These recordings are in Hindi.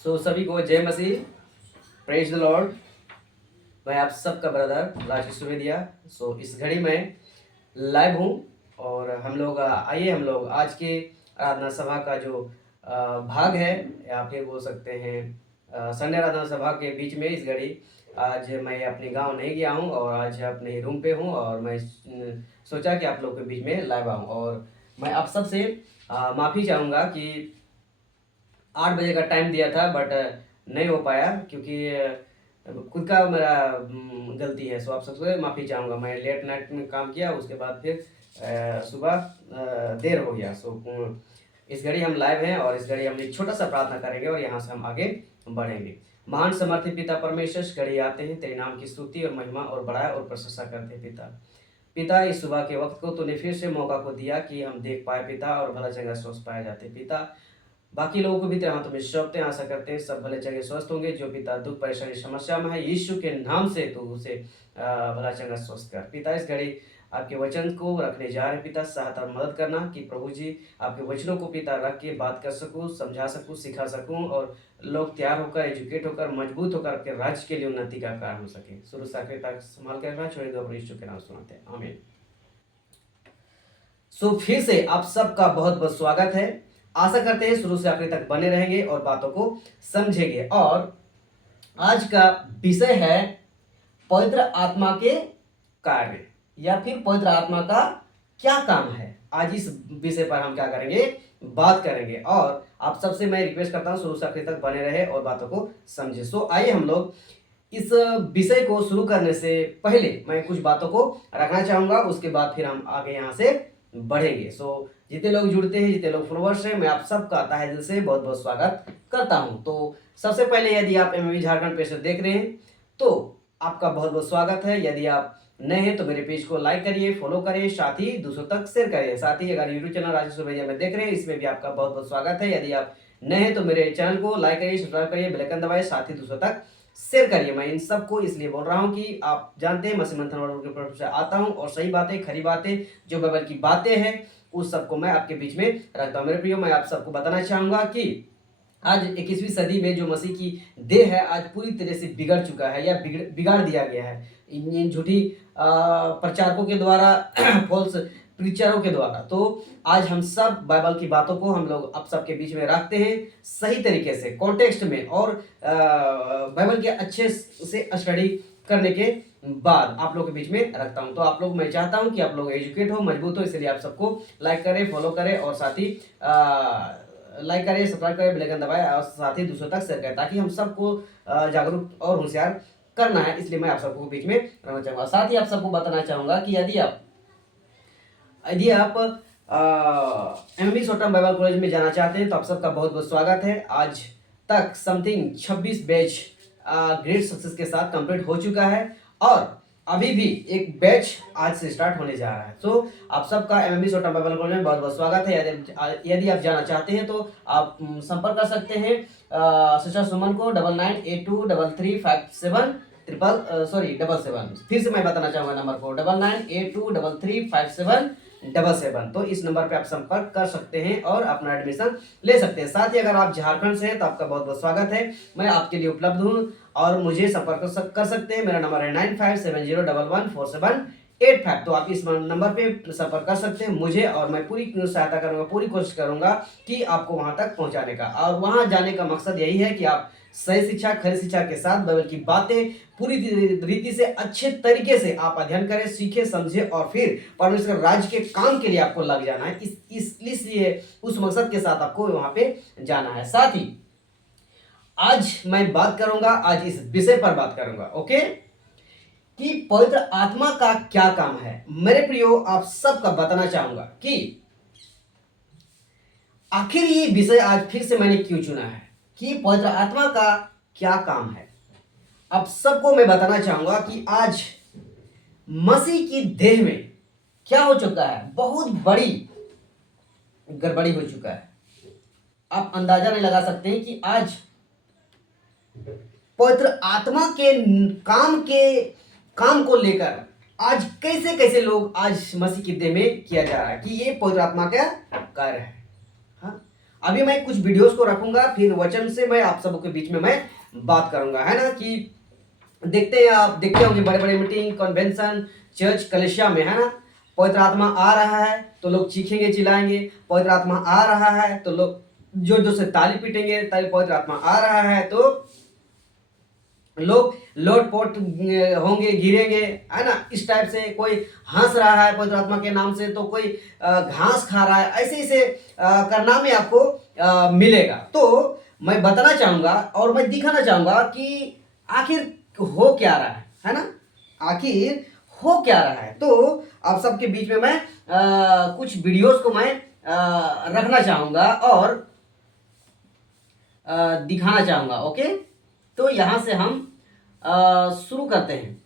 सभी को जय मसीह, प्रेज द लॉर्ड। मैं आप सबका ब्रदर राजेश सुवेदिया। इस घड़ी में लाइव हूँ और हम लोग हम लोग आज के आराधना सभा का जो भाग है या फिर बोल सकते हैं संडे आराधना सभा के बीच में इस घड़ी आज मैं अपने गांव नहीं गया हूँ और आज अपने रूम पे हूँ और मैं सोचा कि आप लोग के बीच में लाइव आऊँ और मैं आप सबसे माफ़ी चाहूँगा कि 8 बजे का टाइम दिया था बट नहीं हो पाया क्योंकि खुद का मेरा गलती है। सो आप सबसे माफ़ी चाहूँगा। मैं लेट नाइट में काम किया, उसके बाद फिर सुबह देर हो गया। इस घड़ी हम लाइव हैं और इस घड़ी हम एक छोटा सा प्रार्थना करेंगे और यहाँ से हम आगे बढ़ेंगे। महान समर्थी पिता परमेश्वर, इस घड़ी आते हैं तेरे नाम की स्तुति और महिमा और बड़ाई और प्रशंसा करते हैं। पिता इस सुबह के वक्त को तूने फिर से मौका को दिया कि हम देख पाए पिता और भला जगह स्वस्थ पाए जाते पिता। बाकी लोगों को भी तेरे हाथों में सौंपते हैं, आशा करते हैं सब भले चंगे स्वस्थ होंगे। जो पिता दुख परेशानी समस्या में है, यीशु के नाम से तू उसे भला चंगा स्वस्थ कर। पिता इस घड़ी आपके वचन को रखने जा रहे पिता, सहायता और मदद करना कि प्रभु जी आपके वचनों को पिता रख के बात कर सकूं, समझा सकूं, सिखा सकूं और लोग तैयार होकर, एजुकेट होकर, मजबूत होकर आपके राज्य के लिए उन्नति का कारण हो सके। शुरू से आखिर तक संभाल कर रखना, छोड़ दो यीशु के नाम सुनाते हैं, आमीन। फिर से आप सबका बहुत बहुत स्वागत है। आशा करते हैं शुरू से आखिर तक बने रहेंगे और बातों को समझेंगे। और आज का विषय है पवित्र आत्मा के कार्य या फिर पवित्र आत्मा का क्या काम है। आज इस विषय पर हम क्या करेंगे, बात करेंगे। और आप सबसे मैं रिक्वेस्ट करता हूं शुरू से आखिर तक बने रहे और बातों को समझे। आइए हम लोग इस विषय को शुरू करने से पहले मैं कुछ बातों को रखना चाहूंगा, उसके बाद फिर हम आगे यहाँ से बढ़ेंगे। जितने लोग जुड़ते हैं, जितने लोग फॉलोअर्स हैं, मैं आप सबका तहे दिल से बहुत बहुत स्वागत करता हूं। तो सबसे पहले यदि आप एमएमवी झारखंड पेज से देख रहे हैं तो आपका बहुत बहुत स्वागत है। यदि आप नए हैं तो मेरे पेज को लाइक करिए, फॉलो करिए, साथ ही दूसरों तक शेयर करिए। साथ ही अगर यूट्यूब चैनल राजेश सुवेदिया में देख रहे हैं, इसमें भी आपका बहुत बहुत स्वागत है। यदि आप नए हैं तो मेरे चैनल को लाइक करिए, सब्सक्राइब करिए, बेल आइकन दबाइए, साथ ही दूसरों तक शेयर करिए। मैं इन सबको इसलिए बोल रहा हूं कि आप जानते हैं मसीह मंथन वर्ड के तरफ से आता हूं और सही बातें, खरी बातें, जो बाइबल की बातें हैं उस सबको मैं आपके बीच में रखता हूं। मेरे प्रियो, मैं आप सबको बताना चाहूंगा कि आज 21वीं सदी में जो मसीह की देह है आज पूरी तरह से बिगड़ चुका है या बिगाड़ दिया गया है इन झूठी प्रचारकों के द्वारा फॉल्स प्रीचरों के द्वारा। तो आज हम सब बाइबल की बातों को हम लोग आप सबके बीच में रखते हैं सही तरीके से, कॉन्टेक्स्ट में और बाइबल के अच्छे से स्टडी करने के बाद आप लोग के बीच में रखता हूं। तो आप लोग, मैं चाहता हूं कि आप लोग एजुकेट हो, मजबूत हो, इसलिए आप सबको लाइक करें, फॉलो करें और साथ ही लाइक करें, सब्सक्राइब करें, बेल आइकन दबाएं और साथ ही दूसरों तक शेयर करें ताकि हम सबको जागरूक और होशियार करना है। इसलिए मैं आप सबको बीच में रहना चाहूंगा। साथ ही आप सबको बताना चाहूंगा कि यदि आप एमबी शॉर्ट-टर्म बाइबल कॉलेज में जाना चाहते हैं तो आप सबका बहुत बहुत स्वागत है। आज तक समथिंग 26 बैच ग्रेट सक्सेस के साथ कंप्लीट हो चुका है और अभी भी एक बैच आज से स्टार्ट होने जा रहा है। आप सबका एमबी शॉर्ट-टर्म बाइबल कॉलेज में बहुत बहुत स्वागत है। यदि आप जाना चाहते हैं तो आप संपर्क कर सकते हैं सिस्टर सुमन को 9982335777। फिर से मैं बताना चाहूंगा नंबर को 9982335777। तो इस नंबर पे आप संपर्क कर सकते हैं और अपना एडमिशन ले सकते हैं। साथ ही अगर आप झारखंड से हैं तो आपका बहुत बहुत स्वागत है। मैं आपके लिए उपलब्ध हूं और मुझे संपर्क कर सकते हैं। मेरा नंबर है 9570114785। तो आप इस नंबर पे संपर्क कर सकते हैं मुझे और मैं पूरी सहायता करूंगा, पूरी कोशिश करूंगा कि आपको वहां तक पहुंचाने का। और वहां जाने का मकसद यही है कि आप सही शिक्षा, खरी शिक्षा के साथ बाइबल की बातें पूरी रीति से अच्छे तरीके से आप अध्ययन करें, सीखें, समझें और फिर परमेश्वर राज्य के काम के लिए आपको लग जाना है। इसलिए उस मकसद के साथ आपको वहां पे जाना है। साथ ही आज मैं बात करूंगा, आज इस विषय पर बात करूंगा, ओके, कि पवित्र आत्मा का क्या काम है। मेरे प्रियो, आप सबका बताना चाहूंगा कि आखिर ये विषय आज फिर से मैंने क्यों चुना है कि पवित्र आत्मा का क्या काम है। आप सबको मैं बताना चाहूंगा कि आज मसीह की देह में क्या हो चुका है, बहुत बड़ी गड़बड़ी हो चुका है। आप अंदाजा नहीं लगा सकते हैं कि आज पवित्र आत्मा के काम को लेकर आज कैसे कैसे लोग आज मसीह की देह में किया जा रहा है कि ये पवित्र आत्मा का कार्य है। हाँ, अभी मैं कुछ वीडियोस को रखूंगा, फिर वचन से मैं आप सबके बीच में मैं बात करूंगा, है ना। कि देखते हैं, आप देखते होंगे बड़े बड़े मीटिंग, कन्वेंशन, चर्च, कलीसिया में, है ना, पवित्र आत्मा आ रहा है तो लोग चीखेंगे, चिल्लाएंगे। पवित्र आत्मा आ रहा है तो लोग जोर जोर से ताली पीटेंगे। ताली पवित्र आत्मा आ रहा है तो लोग लोटपोट होंगे, गिरेंगे, है ना। इस टाइप से कोई हंस रहा है पवित्र आत्मा के नाम से, तो कोई घास खा रहा है, ऐसे ऐसे करना में आपको मिलेगा। तो मैं बताना चाहूंगा और मैं दिखाना चाहूंगा कि आखिर हो क्या रहा है ना, आखिर हो क्या रहा है। तो आप सबके बीच में मैं कुछ वीडियोस को मैं रखना चाहूंगा और दिखाना चाहूंगा। ओके, तो यहां से हम शुरू करते हैं।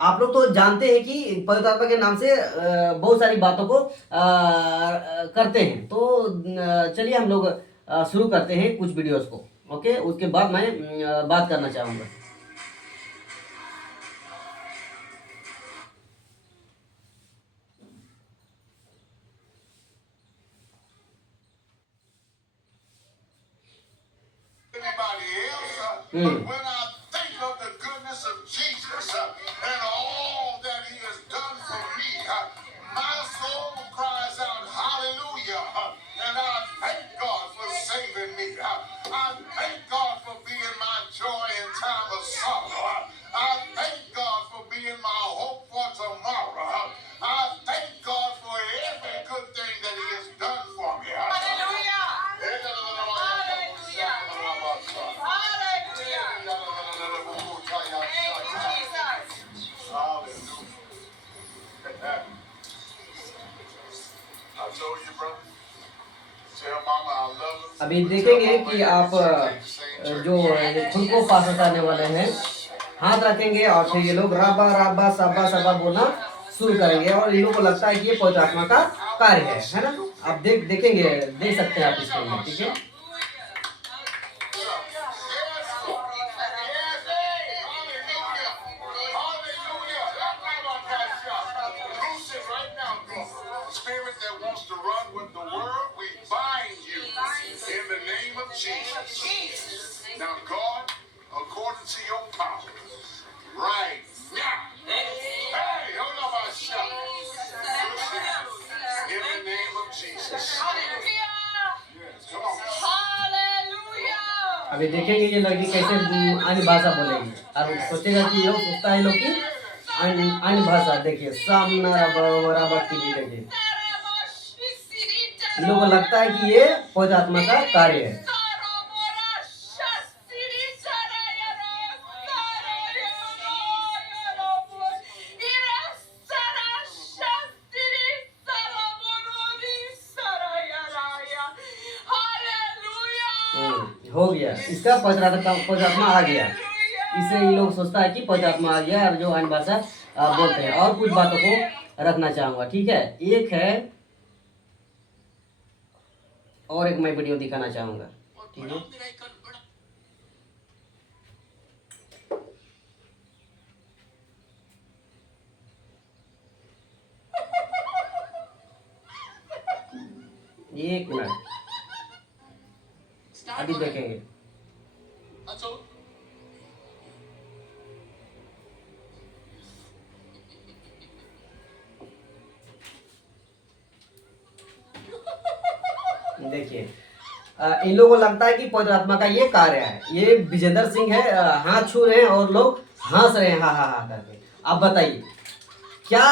आप लोग तो जानते हैं कि पवित्र आत्मा के नाम से बहुत सारी बातों को करते हैं। तो चलिए हम लोग शुरू करते हैं कुछ वीडियोस को। ओके, उसके बाद मैं बात करना चाहूँगा। Anybody else, but when I think of the goodness of Jesus and all that He has done for me, my soul cries out, Hallelujah! And I thank God for saving me. I thank God for being my joy in time of sorrow. I thank God for being my hope for tomorrow. I thank God for every good thing that He has done for me. Hallelujah! अभी देखेंगे कि आप जो खुद को पास करने वाले हैं हाथ रखेंगे और फिर ये लोग राबा राबा साबा साबा बोलना शुरू करेंगे और इन लोगों को लगता है कि ये पवित्र आत्मा का कार्य है ना। आप देखेंगे, देख सकते हैं आप इसके में, ठीक है। Spirit that wants to run with the world, we bind you in the name of Jesus. Now, God, according to your power, right now, hey, hold on, my shot. In the name of Jesus. Yes, come on. अभी देखेंगे ये लड़की कैसे अन्य भाषा बोलेगी और सोचेगा कि ये सोचता है लोग कि अन्य भाषा। देखिए सामना राबा भी देखिए, इन लोगों को लगता है कि ये पवित्र आत्मा का कार्य है। हो गया, इसका पवित्र आत्मा आ गया। इससे ये लोग सोचता है कि पवित्र आत्मा आ गया और जो अन्य भाषा बोलते हैं। और कुछ बातों को रखना चाहूंगा, ठीक है। एक है और एक मैं वीडियो दिखाना चाहूंगा, ठीक है। एक मिनट, अभी देखेंगे। देखिए इन लोगों को लगता है कि पवित्र आत्मा का ये कार्य है। ये विजेंद्र सिंह है, हाथ छू रहे हैं और लोग हंस रहे हैं हा हा हा करके। आप बताइए क्या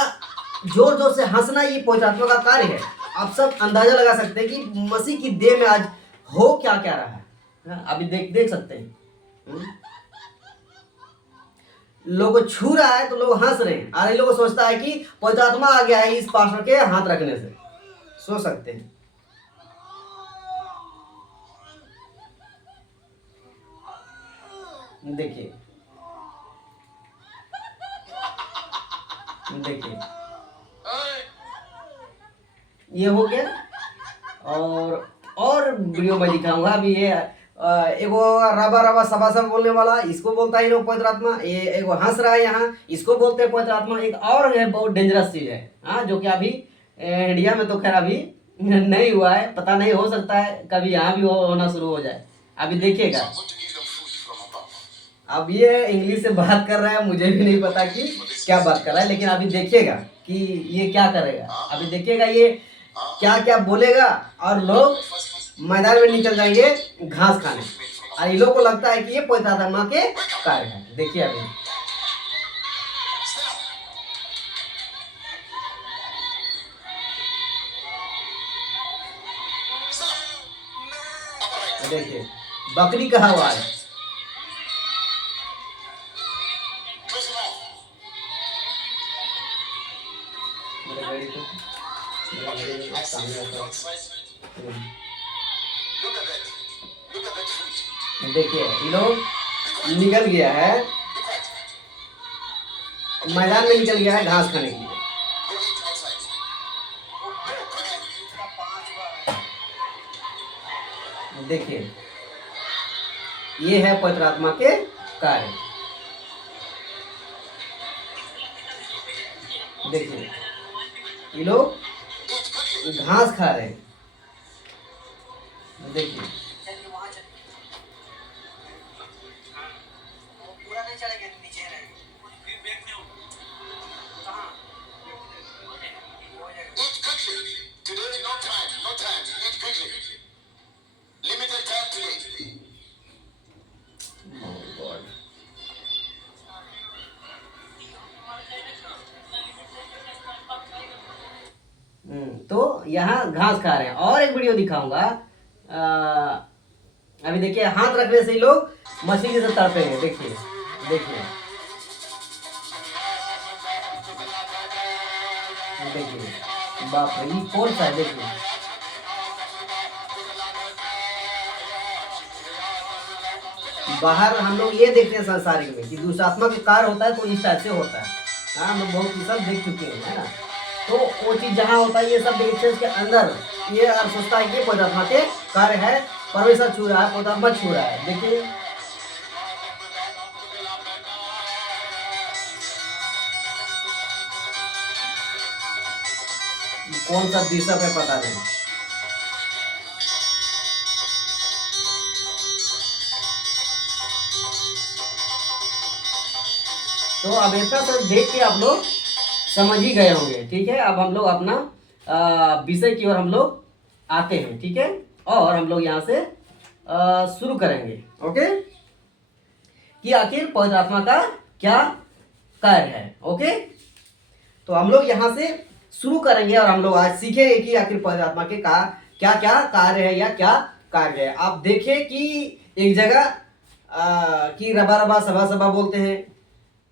जोर जोर से हंसना ये पवित्र आत्मा का कार्य है? आप सब अंदाजा लगा सकते हैं कि मसीह की देह में आज हो क्या क्या रहा है। अभी देख सकते हैं, लोग छू रहा है तो लोग हंस रहे हैं और इन लोगों को सोचता है कि पवित्र आत्मा आ गया है इस पास्टर के हाथ रखने से। सोच सकते हैं। देखिए देखिए ये हो गया। और वीडियो में दिखाऊंगा अभी। ये एगो रबा रबा सबा सब बोलने वाला, इसको बोलता है लोग पवित्र आत्मा। ये एगो हंस रहा है यहाँ, इसको बोलते हैं पवित्र आत्मा। एक और है बहुत डेंजरस चीज है, हाँ, जो कि अभी इंडिया में तो खैर अभी नहीं हुआ है, पता नहीं, हो सकता है कभी यहाँ भी होना शुरू हो जाए, अभी देखिएगा। I'm going to give them food from above. अब ये इंग्लिश से बात कर रहा है, मुझे भी नहीं पता कि क्या बात कर रहा है, लेकिन अभी देखिएगा कि ये क्या करेगा। अभी देखिएगा ये क्या क्या बोलेगा, और लोग मैदान में निकल जाएंगे घास खाने, और इन लोग को लगता है कि ये पवित्र आत्मा के कार्य है। देखिए अभी देखिए बकरी का आवाज। Praise the Lord. I see food outside. Look at that. Look at that food. देखिए ये लोग निकल गया है, Be quiet. मैदान में निकल गया है घास खाने के लिए। Go eat outside. Go quickly. देखिए ये है पवित्र आत्मा के कार्य। देखिए ये लोग Eat quickly. घास खा रहे हैं। देखिए पूरा नहीं चलेगा, नीचे रहेगा। कहाँ? Eat quickly. Today, no time. No time. Eat quickly. Limited time today. Oh God. तो यहाँ घास खा रहे हैं। और एक वीडियो दिखाऊंगा, अभी देखिए हाथ रखने से ही लोग मछली से तड़पेंगे। देखिए देखिए देखिए, बाप रे, ये कौन सा है? देखिए बाहर हम लोग ये देखते हैं संसारिक में कि दुष्टात्मा का कार्य होता है तो इस टाइप से होता है। हाँ, हम लोग बहुत सब देख चुके हैं, है ना। तो वो चीज जहाँ होता है, ये सब डिस्टेंस के अंदर ये और सोचता है कि पवित्र आत्मा के कार्य है, परमेश्वर छू रहा है, पवित्र आत्मा छू रहा है। देखिए कौन सा दिशा है पता नहीं। तो अब इतना सब देख के आप लोग समझ ही गए होंगे, ठीक है। अब हम लोग अपना विषय की ओर हम लोग आते हैं, ठीक है। और हम लोग यहाँ से शुरू करेंगे, ओके, कि आखिर पवित्र आत्मा का क्या कार्य है, ओके। तो हम लोग यहाँ से शुरू करेंगे और हम लोग आज सीखेंगे कि आखिर पवित्र आत्मा के का क्या क्या कार्य है या क्या कार्य है। आप देखिए कि एक जगह कि रबा रबा सबा सबा बोलते हैं,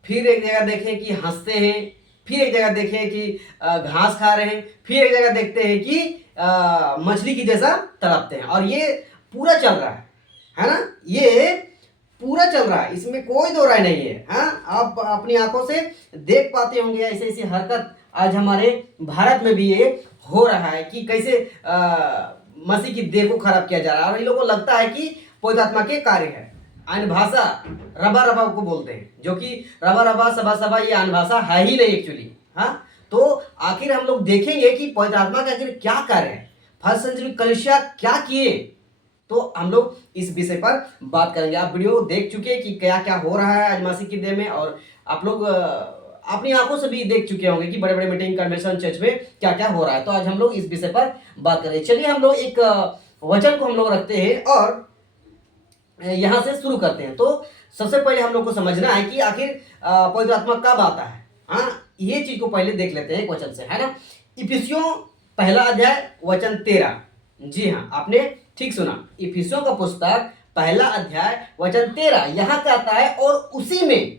फिर एक जगह देखें कि हंसते हैं, फिर एक जगह देखें कि घास खा रहे हैं, फिर एक जगह देखते हैं कि मछली की जैसा तड़पते हैं। और ये पूरा चल रहा है ना, ये पूरा चल रहा है, इसमें कोई दो राय नहीं है। हाँ, आप अपनी आंखों से देख पाते होंगे ऐसे ऐसी हरकत आज हमारे भारत में भी ये हो रहा है कि कैसे मसीह की देह को खराब किया जा रहा है। और इन लोगों को लगता है कि पवित्र आत्मा के कार्य है। अन्य भाषा रबा रबा को बोलते हैं, जो कि रबा रबा सबा सबा ये अन्य भाषा है ही नहीं एक्चुअली। हाँ, तो आखिर हम लोग देखेंगे कि पवित्र आत्मा का आखिर क्या कार्य है, फर्स्ट सेंचुरी कलीसिया क्या किए, तो हम लोग इस विषय पर बात करेंगे। आप वीडियो देख चुके हैं कि क्या क्या हो रहा है आज मसीह की देह में, और आप लोग अपनी आंखों से भी देख चुके होंगे कि बड़े बड़े मीटिंग कन्वेंशन चर्च में क्या क्या हो रहा है। तो आज हम लोग इस विषय पर बात करेंगे। चलिए हम लोग एक वचन को हम लोग रखते हैं और यहाँ से शुरू करते हैं। तो सबसे पहले हम लोग को समझना है कि आखिर पवित्र आत्मा कब आता है। हाँ, ये चीज को पहले देख लेते हैं एक वचन से, है ना। इफिसियों पहला अध्याय वचन 13। जी हाँ, आपने ठीक सुना, इफिसियों का पुस्तक पहला अध्याय वचन 13 यहाँ कहता है, और उसी में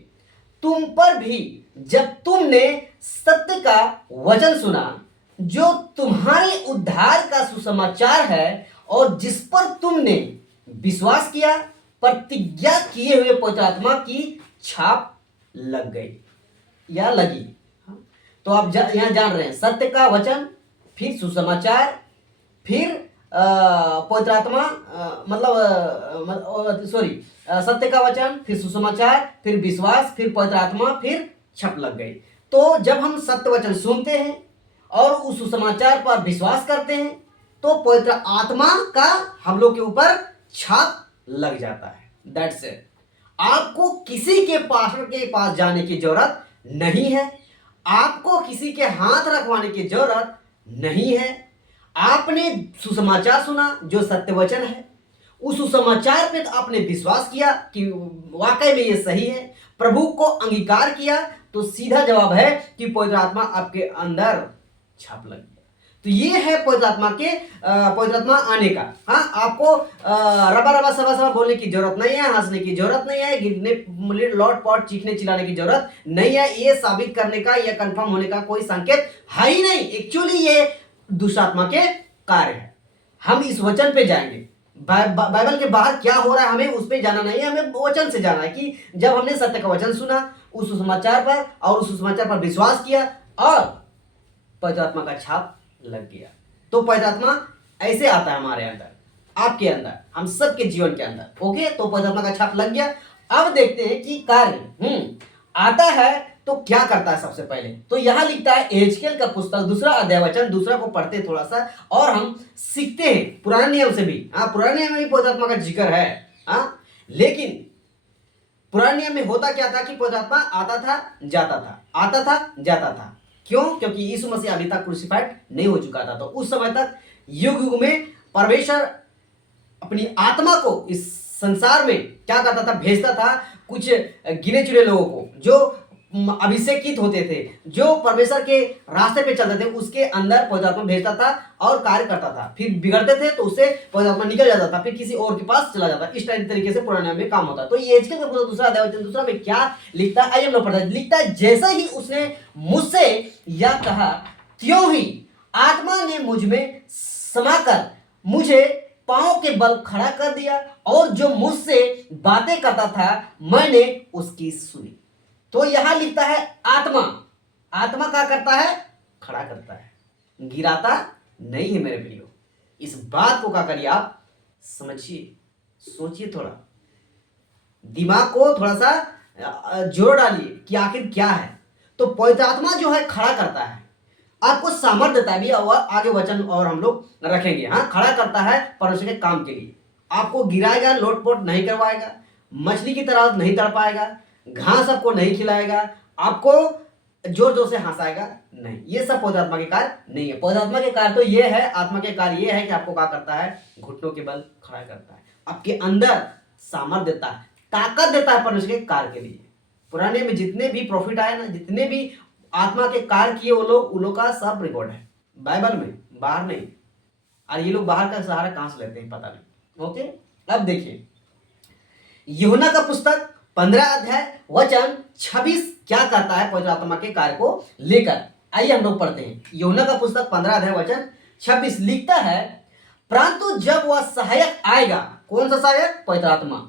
तुम पर भी जब तुमने सत्य का वचन सुना, जो तुम्हारे उद्धार का सुसमाचार है, और जिस पर तुमने विश्वास किया, प्रतिज्ञा किए हुए पवित्र आत्मा की छाप लग गई या लगी। तो आप यहाँ जान रहे हैं, सत्य का वचन, फिर सुसमाचार, फिर पवित्र आत्मा सॉरी, सत्य का वचन, फिर सुसमाचार, फिर विश्वास, फिर पवित्र आत्मा, फिर छप लग गई। तो जब हम सत्य वचन सुनते हैं और उस सुसमाचार पर विश्वास करते हैं तो पवित्र आत्मा का हम लोग के ऊपर छाप लग जाता है। That's it. आपको किसी के पास्टर के पास जाने की जरूरत नहीं है, आपको किसी के हाथ रखवाने की जरूरत नहीं है। आपने सुसमाचार सुना जो सत्य वचन है, उस सुसमाचार पे आपने विश्वास किया कि वाकई में ये सही है, प्रभु को अंगीकार किया, तो सीधा जवाब है कि पवित्र आत्मा आपके अंदर छाप लग गया। तो ये है पवित्र आत्मा आने का। हाँ, आपको रबा रबा सभा सभा बोलने की जरूरत नहीं है, हंसने की जरूरत नहीं है, गिरने लौट पौट चीखने चिल्लाने की जरूरत नहीं है। ये साबित करने का या कंफर्म होने का कोई संकेत है ही नहीं। एक्चुअली ये दुष्ट आत्मा के कार्य है। हम इस वचन पे जाएंगे। बाइबल के बाहर क्या हो रहा है हमें उस पर जाना नहीं है, हमें वचन से जाना है कि जब हमने सत्य का वचन सुना, उस सुसमाचार पर और उस सुसमाचार पर विश्वास किया और पवित्र आत्मा का छाप लग गया, तो पवित्र आत्मा ऐसे आता है हमारे अंदर, आपके अंदर, हम सबके जीवन के अंदर। ओके, तो पवित्र आत्मा का छाप लग गया। अब देखते हैं कि कार्य आता है तो क्या करता है। सबसे पहले तो यहां लिखता है एहेजकेल का पुस्तक 2 अध्याय वचन 2 को पढ़ते हैं थोड़ा सा और हम सीखते हैं पुराने नियम से भी। पुराने नियम में भी पवित्र आत्मा का जिक्र है। लेकिन पुराने नियम में होता क्या था कि पवित्र आत्मा आता था जाता था, आता था जाता था। क्यों? क्योंकि यीशु मसीह अभी तक क्रूसिफाइड नहीं हो चुका था। तो उस समय तक युग युग में परमेश्वर अपनी आत्मा को इस संसार में क्या करता था, भेजता था कुछ गिने चुने लोगों को जो अभिषेकित होते थे, जो परमेश्वर के रास्ते पे चलते थे, उसके अंदर पवित्र आत्मा भेजता था और कार्य करता था। फिर बिगड़ते थे तो उससे पवित्र आत्मा निकल जाता था, फिर किसी और के पास चला जाता। इस तरीके से पुराने में काम होता है। तो ये एहेजकेल का पुस्तक 2 अध्याय वचन 2 में क्या लिखता है, आइए हम लोग पढ़ते हैं। लिखता है, जैसा ही उसने मुझसे यह कहा त्यों ही आत्मा ने मुझ में समाकर मुझे पांव के बल खड़ा कर दिया और जो मुझसे बातें करता था मैंने उसकी सुनी। तो यहां लिखता है आत्मा क्या करता है, खड़ा करता है, गिराता नहीं है मेरे प्रियो। इस बात को क्या करिए आप समझिए, सोचिए, थोड़ा दिमाग को थोड़ा सा जोर डालिए कि आखिर क्या है। तो पवित्र आत्मा जो है खड़ा करता है, आपको सामर्थ्य देता है भी, और आगे वचन और हम लोग रखेंगे। खड़ा करता है परमेश्वर के काम के लिए। आपको गिराएगा, लोटपोट नहीं करवाएगा, मछली की तरह नहीं तड़पाएगा, घास आपको नहीं खिलाएगा, आपको जोर जोर से हंसाएगा नहीं। ये सब पवित्र आत्मा के कार्य नहीं है। पवित्र आत्मा के कार्य तो ये है, आत्मा के कार्य ये है कि आपको क्या करता है, घुटनों के बल खड़ा करता है, आपके अंदर सामर्थ्य देता है, ताकत देता है परमेश्वर के कार्य के लिए। पुराने में जितने भी प्रॉफिट आए ना, जितने भी आत्मा के कार्य किए वो लोग का सब रिकॉर्ड है बाइबल में, बाहर नहीं। और ये लोग बाहर का सहारा कहां से लेते हैं पता नहीं। ओके, अब देखिए यूहन्ना का पुस्तक 15 अध्याय वचन 26 क्या कहता है पवित्र आत्मा के कार्य को लेकर। आइए हम लोग पढ़ते हैं। यूहन्ना का पुस्तक 15 अध्याय वचन 26 लिखता है, परंतु जब वह सहायक आएगा, कौन सा सहायक, पवित्र आत्मा,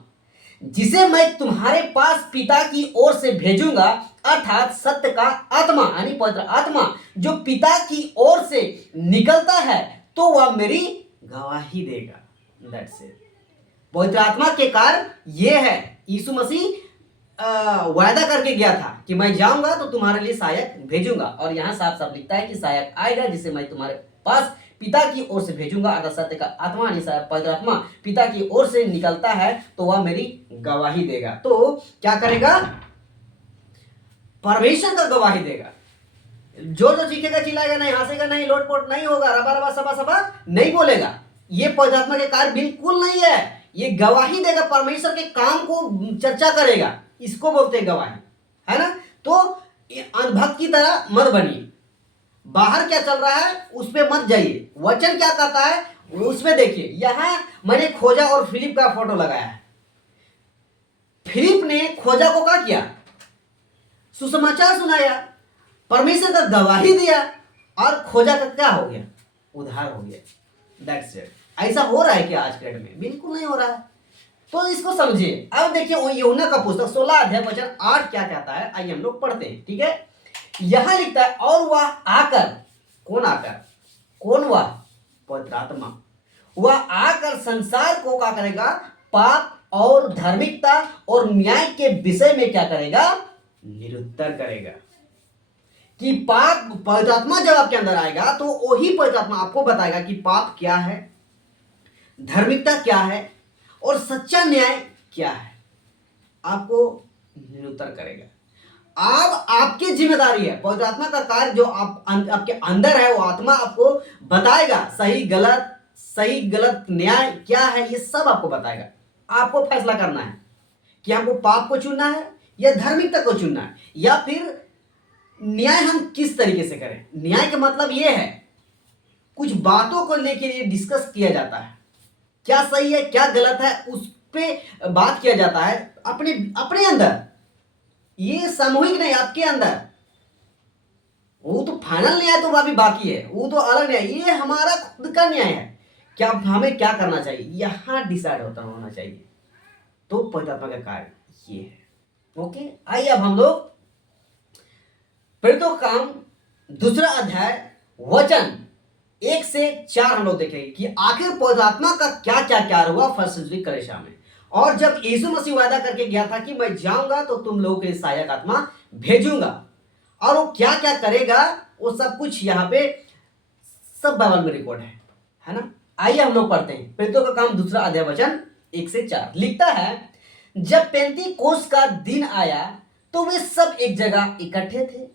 जिसे मैं तुम्हारे पास पिता की ओर से भेजूंगा, अर्थात सत्य का आत्मा यानी पवित्र आत्मा जो पिता की ओर से निकलता है, तो वह मेरी गवाही देगा। That's it. पवित्र आत्मा के कार्य ये है। यीशु मसीह वायदा करके गया था कि मैं जाऊंगा तो तुम्हारे लिए सहायक भेजूंगा, और यहां साफ साफ लिखता है कि सहायक आएगा जिसे मैं तुम्हारे पास पिता की ओर से भेजूंगा, अगर सत्य का आत्मा पवित्र आत्मा पिता की ओर से निकलता है तो वह मेरी गवाही देगा। तो क्या करेगा, परमेश्वर का गवाही देगा। जो चीखेगा, चिल्लाएगा नहीं, हंसेगा नहीं, लोटपोट नहीं होगा, रबा रबा सबा सबा नहीं बोलेगा। ये पवित्र आत्मा के कार्य बिल्कुल नहीं है। ये गवाही देगा, परमेश्वर के काम को चर्चा करेगा, इसको बोलते हैं गवाही, है ना। तो अनभक्त की तरह मत बनिए, बाहर क्या चल रहा है उस पे मत जाइए, वचन क्या कहता है उसमें देखिए। यहां मैंने खोजा और फिलिप का फोटो लगाया है। फिलिप ने खोजा को क्या किया, सुसमाचार सुनाया, परमेश्वर का गवाही दिया, और खोजा का क्या हो गया, उद्धार हो गया। That's it. ऐसा हो रहा है क्या आज के डेट में? बिल्कुल नहीं हो रहा है। तो इसको समझिए। अब देखिए यूहन्ना का पुस्तक 16 अध्याय वचन 8 क्या कहता है, आइए हम लोग पढ़ते हैं। ठीक है, यहां लिखता है, और वह आकर, कौन आकर, कौन वह, पवित्र आत्मा, वह आकर संसार को क्या करेगा, पाप और धार्मिकता और न्याय के विषय में क्या करेगा, निरुत्तर करेगा। कि पाप, पवित्र आत्मा जब आपके अंदर आएगा तो वही पवित्र आत्मा आपको बताएगा कि पाप क्या है, धार्मिकता क्या है और सच्चा न्याय क्या है, आपको निरुत्तर करेगा। अब आपकी जिम्मेदारी है, पवित्र आत्मा का कार्य जो आपके अंदर है, वो आत्मा आपको बताएगा सही गलत न्याय क्या है, ये सब आपको बताएगा। आपको फैसला करना है कि हमको पाप को चुनना है या धार्मिकता को चुनना है, या फिर न्याय हम किस तरीके से करें। न्याय का मतलब ये है, कुछ बातों को लेकर ये डिस्कस किया जाता है, क्या सही है क्या गलत है, उस पे बात किया जाता है अपने अंदर। ये सामूहिक नहीं, आपके अंदर। वो तो फाइनल न्याय तो अभी बाकी है, वो तो अलग न्याय। ये हमारा खुद का न्याय है, क्या हमें क्या करना चाहिए, यहां डिसाइड होना चाहिए। तो पवित्र आत्मा का कार्य ये है। ओके, आइए अब हम लोग प्रेरितों का काम दूसरा अध्याय वचन 1 से 4 हम लोग देखेंगे कि आखिर पवित्र आत्मा का क्या क्या कार्य हुआ फर्स्ट सेंचुरी कलीसिया में। और जब यीशु मसीह वादा करके गया था कि मैं जाऊंगा तो तुम लोगों के लिए सहायक आत्मा भेजूंगा, और वो क्या क्या करेगा वो सब कुछ यहाँ पे सब बाइबल में रिकॉर्ड है ना। आइए हम लोग पढ़ते हैं प्रेरितों का काम दूसरा अध्याय वचन 1 से 4 लिखता है, जब पेंतीकोस्त का दिन आया तो वे सब एक जगह इकट्ठे थे,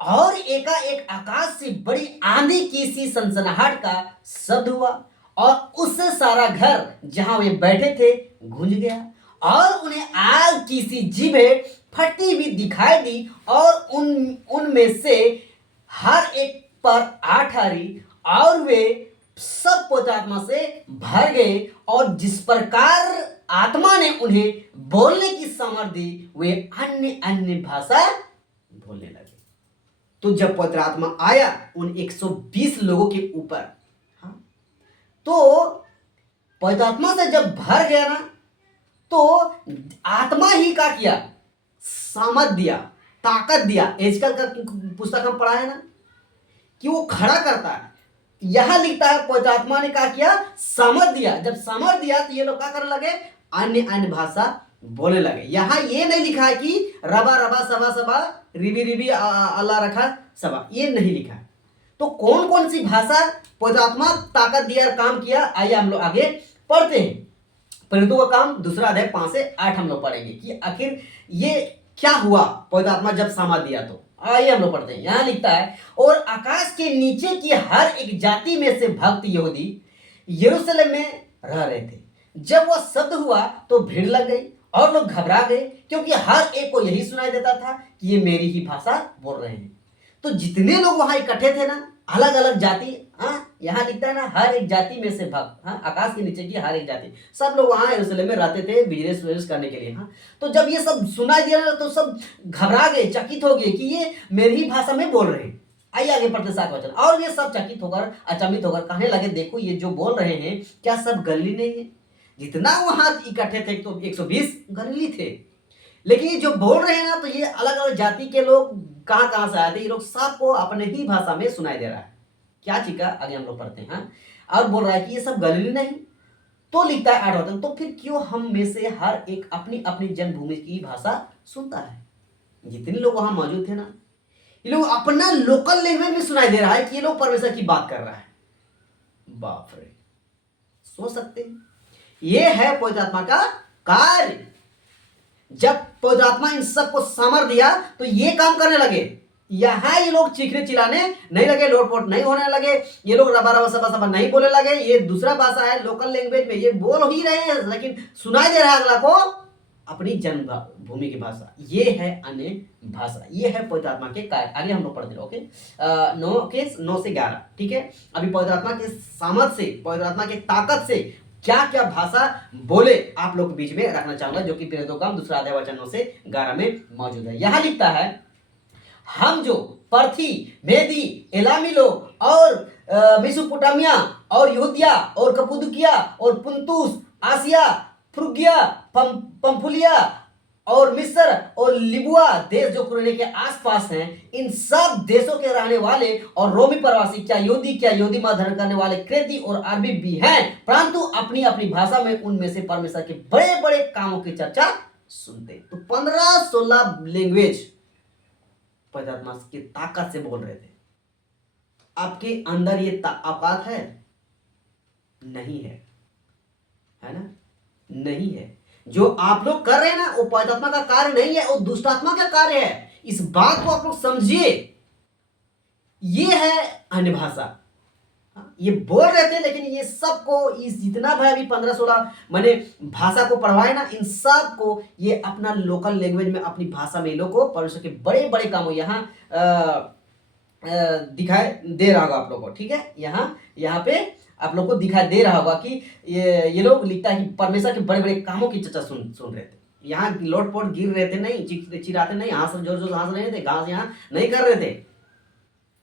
और एकाएक आकाश से बड़ी आंधी की सी सनसनाहट का शब्द हुआ, और उससे सारा घर जहां वे बैठे थे गूंज गया, और उन्हें आग की सी जीभें फटती हुई दिखाई दी, और उनमें से हर एक पर 8 आरी, और वे सब पवित्र आत्मा से भर गए, और जिस प्रकार आत्मा ने उन्हें बोलने की सामर्थ्य दी वे अन्य अन्य भाषा बोलने लगे। तो जब पवित्र आत्मा आया उन 120 लोगों के ऊपर, हाँ, तो पवित्र आत्मा से जब भर गया ना, तो आत्मा ही का किया, सामर्थ दिया, ताकत दिया। एजकल का पुस्तक हम पढ़ा है ना कि वो खड़ा करता है। यहां लिखता है पवित्र आत्मा ने क्या किया, सामर्थ दिया। जब सामर्थ दिया तो ये लोग क्या करने लगे, अन्य अन्य भाषा बोलने लगे। यहां ये नहीं लिखा है कि रबा रबा सबा सबा रिबी रिबी अल्लाह रखा सबा, ये नहीं लिखा है। तो कौन कौन सी भाषा पवित्र आत्मा ताकत दिया और काम किया, आइए हम लोग आगे पढ़ते हैं। प्रेरितों का काम दूसरा अध्याय 5 से 8 हम लोग पढ़ेंगे कि आखिर ये क्या हुआ पवित्र आत्मा जब सामर्थ दिया। तो आइए हम लोग पढ़ते हैं। यहां लिखता है, और आकाश के नीचे की हर एक जाति में से भक्त यहूदी यरूशलेम में रह रहे थे। जब वह शब्द हुआ तो भीड़ लग गई और लोग घबरा गए, क्योंकि हर एक को यही सुनाई देता था कि ये मेरी ही भाषा बोल रहे हैं। तो जितने लोग वहां इकट्ठे थे ना, अलग अलग जाति, हाँ यहाँ लिखता है ना, हर एक जाति में से भक्त, हाँ आकाश के नीचे की हर एक जाति, सब लोग वहां यरूशलेम में रहते थे बिजनेस करने के लिए। हाँ, तो जब ये सब सुनाई दिया तो सब घबरा गए, चकित हो गए कि ये मेरी ही भाषा में बोल रहे हैं। आइए आगे पढ़ते 7 वचन। और ये सब चकित होकर, अचंभित होकर कहने लगे, देखो ये जो बोल रहे हैं क्या सब गलीली नहीं है? जितना वहां इकट्ठे थे तो 120 गलीली थे, लेकिन ये जो बोल रहे हैं ना, तो ये अलग अलग जाति के लोग कहां कहां से आए थे। ये लोग सबको अपने ही भाषा में सुनाई दे रहा है। क्या चीका, आगे हम लोग पढ़ते हैं। हाँ, और बोल रहा है कि ये सब गलीली नहीं। तो लिखता है 8 वचन, तो फिर क्यों हम में से हर एक अपनी अपनी जन्मभूमि की भाषा सुनता है? जितने लोग वहां मौजूद थे ना, ये लोग अपना लोकल लैंग्वेज में सुनाई दे रहा है कि ये लोग परमेश्वर की बात कर रहा है। बाप रे, सोच सकते हैं, ये है पवित्र आत्मा का कार्य। जब पवित्र आत्मा इन सबको सामर्थ दिया तो ये काम करने लगे। यहां ये लोग चीखने चिल्लाने नहीं लगे, लोटपोट नहीं होने लगे, ये लोग रबा रबा सबा सबा नहीं बोलने लगे। ये दूसरा भाषा है, लोकल लैंग्वेज में ये बोल ही रहे हैं, लेकिन सुनाई दे रहा है अगला को अपनी जन्मभूमि की भाषा। ये है अन्य भाषा, ये है पवित्र आत्मा के कार्य। आगे हम लोग पढ़ते रहो। ओके, 9 से 11, ठीक है। अभी पवित्र आत्मा के सामर्थ से, पवित्र आत्मा के ताकत से क्या क्या भाषा बोले आप लोग के बीच में रखना चाहूंगा, जो कि प्रेरितों का काम दूसरा अध्याय वचन 9 से 11 में मौजूद है। यहां लिखता है, हम जो परथी, मेदी, एलामी लोग और मेसोपोटामिया और यहूदिया और कप्पदोकिया और पुंतुस, आसिया, फ्रुगिया, पंफुलिया और मिस्र और लिबुआ देश जो कुरेने के आसपास हैं, इन सब देशों के रहने वाले और रोमी प्रवासी, क्या यहूदी मत धारण करने वाले क्रेती और अरबी भी हैं, परंतु अपनी अपनी भाषा में उनमें से परमेश्वर के बड़े बड़े कामों की चर्चा सुनते। तो 15-16 लैंग्वेज पवित्र आत्मा की ताकत से बोल रहे थे। आपके अंदर ये औकात है? नहीं है ना? नहीं है। जो आप लोग कर रहे हैं ना, वो पवित्र आत्मा का कार्य नहीं है, वो दुष्ट आत्मा का कार्य है। इस बात को आप लोग समझिए। ये है अन्य भाषा। ये बोल रहे थे, लेकिन ये सबको, इस जितना भाई अभी 15-16 मैंने भाषा को पढ़वाए ना, इन सब को ये अपना लोकल लैंग्वेज में, अपनी भाषा में, इन लोग को परमेश्वर के बड़े बड़े कामों यहाँ दिखाई दे रहा होगा आप लोगों को। ठीक है, यहाँ पे आप लोग को दिखाई दे रहा होगा कि ये लोग लिखता है कि परमेश्वर के बड़े बड़े कामों की चर्चा सुन रहे थे। यहाँ लोटपोट गिर रहे थे नहीं, चिराते नहीं, हंस जोर जोर हंस रहे थे, घास यहाँ नहीं कर रहे थे।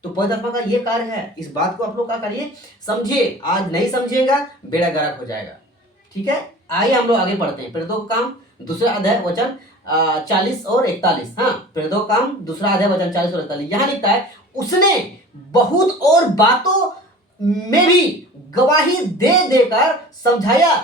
तो पवित्र आत्मा का ये कार्य है। इस बात को आप लोग क्या करिए, समझिए। आज नहीं समझिएगा, बेड़ा गर्क हो जाएगा। ठीक है, आइए हम लोग आगे बढ़ते हैं। प्रेरितों का काम दूसरा अध्याय वचन 40 और 41। हाँ, प्रेरितों का काम दूसरा अध्याय वचन 40 और 41। यहाँ लिखता है, उसने बहुत और बातों में भी गवाही दे देकर समझाया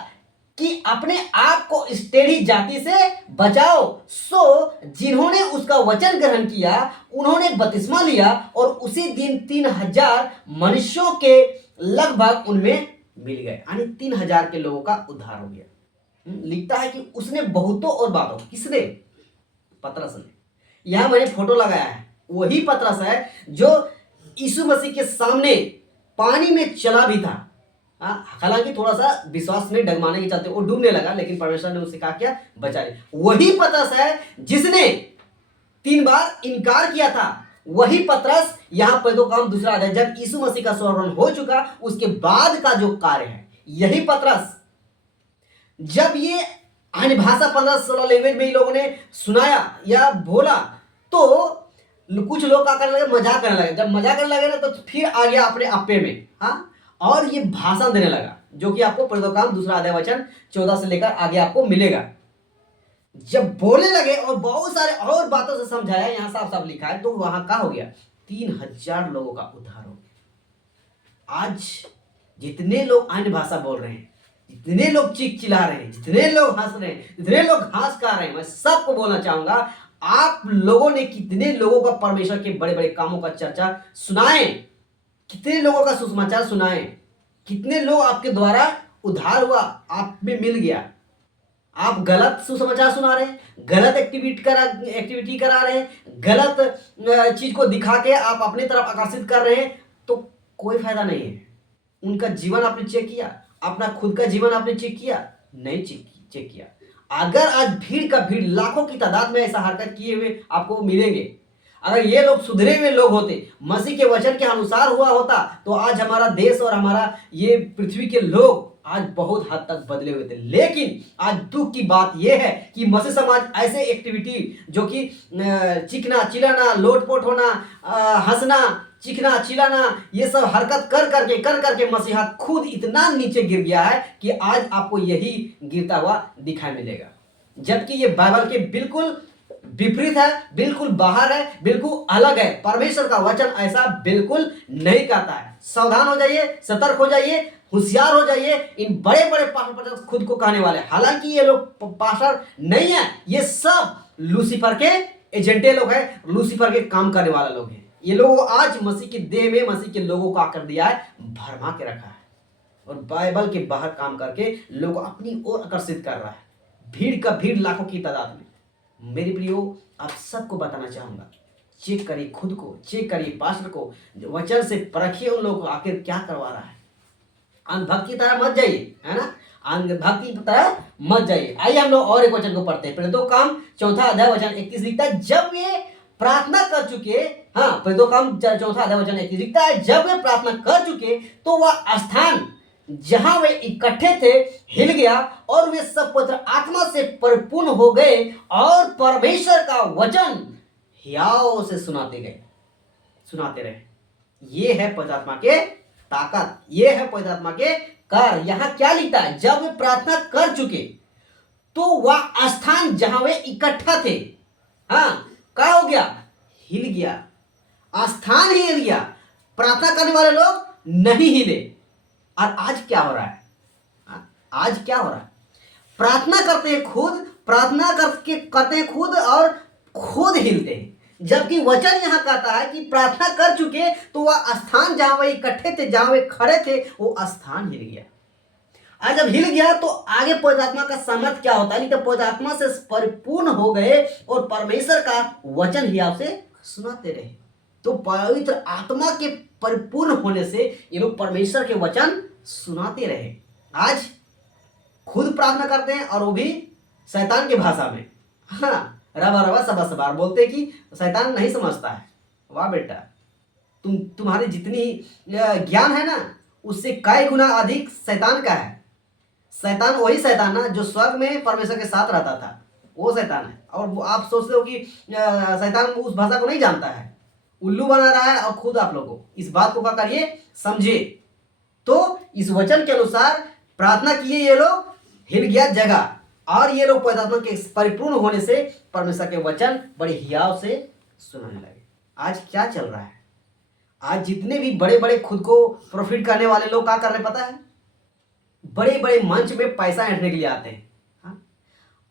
कि अपने आप को इस टेढ़ी जाति से बचाओ। सो जिन्होंने उसका वचन ग्रहण किया, उन्होंने बपतिस्मा लिया और उसी दिन 3000 मनुष्यों के लगभग उनमें मिल गए, यानी 3000 के लोगों का उद्धार हो गया। लिखता है कि उसने बहुतों और बातों, किसने? पतरस ने। यहां मैंने फोटो लगाया है, वही पतरस है जो यीशु मसीह के सामने पानी में चला भी था। हालांकि थोड़ा सा विश्वास में डगमाने के चलते वो डूबने लगा, लेकिन परमेश्वर ने उसे कहा क्या, बचा ले। वही पतरस है जिसने 3 बार इनकार किया था। वही पतरस यहाँ पर दो काम दूसरा अध्याय, जब यीशु मसीह का स्वर्गन हो चुका उसके बाद का जो कार्य है, यही पतरस जब ये अन्य भाषा 15-16 लैंग्वेज में ही लोगों ने सुनाया या बोला, तो कुछ लोग क्या करने लगे, मजाक करने लगे। जब मजाक करने लगे ना, तो फिर आ गया अपने अप्पे में, और ये भाषण देने लगा, जो कि आपको प्रेरितों का काम दूसरा अध्याय वचन 14 से लेकर आगे आपको मिलेगा। जब बोलने लगे और बहुत सारे और बातों से समझाया, यहां साफ साफ लिखा है, तो वहां क्या हो गया, 3000 लोगों का उद्धार हो गया। आज जितने लोग अन्य भाषा बोल रहे हैं, जितने लोग चीख चिल्ला रहे हैं, जितने लोग हंस रहे हैं, जितने लोग घास खा रहे हैं, मैं सबको बोलना चाहूंगा, आप लोगों ने कितने लोगों का परमेश्वर के बड़े बड़े कामों का चर्चा सुनाए, कितने लोगों का सुसमाचार सुनाए, कितने लोग आपके द्वारा उद्धार हुआ, आप में मिल गया। आप गलत सुसमाचार सुना रहे हैं, गलत एक्टिविटी करा रहे हैं, गलत चीज को दिखा के आप अपने तरफ आकर्षित कर रहे हैं, तो कोई फायदा नहीं है। उनका जीवन आपने चेक किया, अपना खुद का जीवन आपने चेक किया? नहीं चेक किया। अगर आज भीड़ का भीड़, लाखों की तादाद में ऐसा हरकत किए हुए आपको मिलेंगे, अगर ये लोग सुधरे हुए लोग होते, मसीह के वचन के अनुसार हुआ होता, तो आज हमारा देश और हमारा ये पृथ्वी के लोग आज बहुत हद तक बदले हुए थे। लेकिन आज दुख की बात यह है कि मसीह समाज ऐसे एक्टिविटी, जो कि चिकना चिल्लाना, लोटपोट होना, हंसना, चिकना चिल्लाना, ये सब हरकत कर करके मसीहा खुद इतना नीचे गिर गया है कि आज आपको यही गिरता हुआ दिखाई मिलेगा। जबकि ये बाइबल के बिल्कुल विपरीत है, बिल्कुल बाहर है, बिल्कुल अलग है। परमेश्वर का वचन ऐसा बिल्कुल नहीं कहता है। सावधान हो जाइए, सतर्क हो जाइए, होशियार हो जाइए। इन बड़े बड़े पास्टर खुद को कहने वाले, हालांकि ये लोग पास्टर नहीं है, ये सब लूसीफर के एजेंटे लोग हैं, लूसीफर के काम करने वाले लोग हैं। ये लोग आज मसीह के देह में मसीह के लोगों को आकर दिया है, भरमा के रखा है, और बाइबल के बाहर काम करके लोगों को अपनी ओर आकर्षित कर रहा है, भीड़ का भीड़, लाखों की तादाद में। मेरे प्रियो, आप सबको बताना चाहूंगा, चेक करिए खुद को, चेक करिए पास्टर को, वचन से परखिए उन लोगों को आखिर क्या करवा रहा है। अंधभक्त की तरह मत जाइए, है ना, अंधभक्त की तरह मत जाइए। आइए हम लोग और एक वचन को पढ़ते हैं। प्रेरितों काम 4 अध्याय वचन 31 लिखता है, जब वे प्रार्थना कर चुके, प्रेरितों काम 4 अध्याय वचन 31 लिखता है, जब वे प्रार्थना कर चुके तो वह स्थान जहां वे इकट्ठे थे हिल गया, और वे सब पवित्र आत्मा से परिपूर्ण हो गए और परमेश्वर का वचन हियाव से सुनाते रहे। ये है पवित्र आत्मा के ताकत, ये है पवित्र आत्मा के कार्य। यहां क्या लिखता है, जब वे प्रार्थना कर चुके तो वह स्थान जहां वे इकट्ठा थे, हाँ, क्या हो गया? हिल गया। स्थान ही हिल गया, प्रार्थना करने वाले लोग नहीं हिले। और आज क्या हो रहा है? आज क्या हो रहा है? प्रार्थना करते हैं खुद, प्रार्थना करते हैं खुद और खुद हिलते हैं। जबकि वचन यहां कहता है कि प्रार्थना कर चुके तो वह स्थान जहां वे इकट्ठे थे, जहां वे खड़े थे, वो स्थान हिल गया। आज जब हिल गया तो आगे पवित्र आत्मा का सामर्थ क्या होता है? नहीं तो पवित्र आत्मा से परिपूर्ण हो गए और परमेश्वर का वचन ही आपसे सुनाते रहे। तो पवित्र आत्मा के परिपूर्ण होने से ये लोग परमेश्वर के वचन सुनाते रहे। आज खुद प्रार्थना करते हैं और वो भी शैतान की भाषा में, हाँ, रबा रबा सबा सबार बोलते कि शैतान नहीं समझता है। वाह बेटा, तुम्हारी जितनी ज्ञान है ना, उससे कई गुना अधिक शैतान का है। शैतान वही शैतान ना जो स्वर्ग में परमेश्वर के साथ रहता था, वो शैतान है। और आप सोचते हो कि शैतान उस भाषा को नहीं जानता है, उल्लू बना रहा है। और खुद आप लोगों को इस बात को क्या करिए, समझिए। तो इस वचन के अनुसार प्रार्थना किए ये लोग, हिल गया जगह, और ये लोग पवित्र आत्मा के परिपूर्ण होने से परमेश्वर के वचन बड़े हियाव से सुनाने लगे। आज क्या चल रहा है? आज जितने भी बड़े बड़े खुद को प्रॉफिट करने वाले लोग क्या कर रहे पता है? बड़े बड़े मंच में पैसा ऐंठने के लिए आते हैं। हाँ?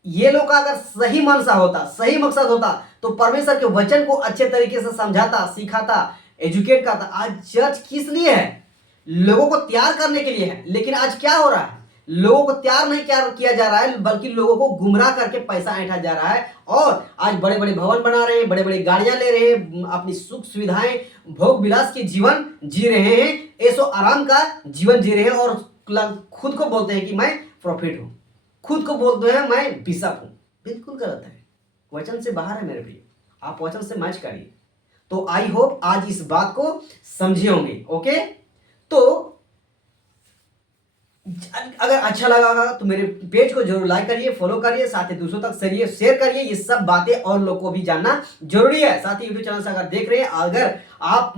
ये लोग का अगर सही मनसा होता, सही मकसद होता, तो परमेश्वर के वचन को अच्छे तरीके से समझाता, सिखाता, एजुकेट करता। आज चर्च किस लिए है? लोगों को तैयार करने के लिए है। लेकिन आज क्या हो रहा है? लोगों को तैयार नहीं किया जा रहा है, बल्कि लोगों को गुमराह करके पैसा ऐंठा जा रहा है। और आज बड़े बड़े भवन बना रहे हैं, बड़े बड़े गाड़ियां ले रहे हैं, अपनी सुख सुविधाएं, भोग विलास के जीवन जी रहे हैं, ऐसो आराम का जीवन जी रहे हैं, और खुद को बोलते हैं कि मैं प्रॉफिट हूं, खुद को बोलते हैं मैं बिशप हूं। बिल्कुल गलत है, वचन से बाहर है मेरे प्रिय। आप वचन से मैच करिए। तो आई होप आज इस बात को समझे होंगे। ओके, तो अगर अच्छा लगा तो मेरे पेज को जरूर लाइक करिए, फॉलो करिए, साथ ही दूसरों तक शेयर करिए। ये सब बातें और लोगों को भी जानना जरूरी है। साथ ही यूट्यूब चैनल से अगर देख रहे हैं, अगर आप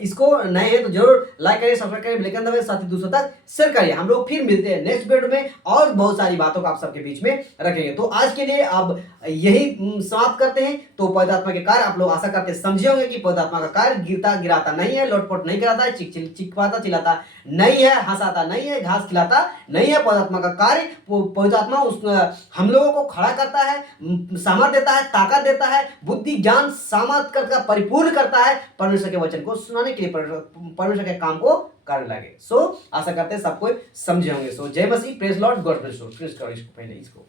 इसको नए हैं तो जरूर लाइक करिए, सब्सक्राइब करिए, बेल आइकन दबाइए, साथ ही दूसरों तक शेयर करिए। हम लोग फिर मिलते हैं नेक्स्ट वीडियो में और बहुत सारी बातों को आप सबके बीच में रखेंगे। तो आज के लिए अब यही समाप्त करते हैं। तो पवित्र आत्मा के कार्य आप लोग आशा करते समझे होंगे कि पवित्र आत्मा का कार्य गिरता गिराता नहीं है, लोटपोट नहीं कराता है, चिकपाता चिल्लाता नहीं है, हंसाता नहीं है, घास खिलाता नहीं है। पवित्र आत्मा का कार्य, पवित्र आत्मा हम लोगों को खड़ा करता है, सामर्थ देता है, ताकत देता है, बुद्धि ज्ञान सामर्थ का परिपूर्ण करता है, परमेश्वर के वचन को सुनाने के लिए, परमेश्वर के काम को करने लगे। सो आशा करते हैं सबको समझे होंगे। सो जय मसीह, praise Lord, God bless you. Praise करो इसको, पहले इसको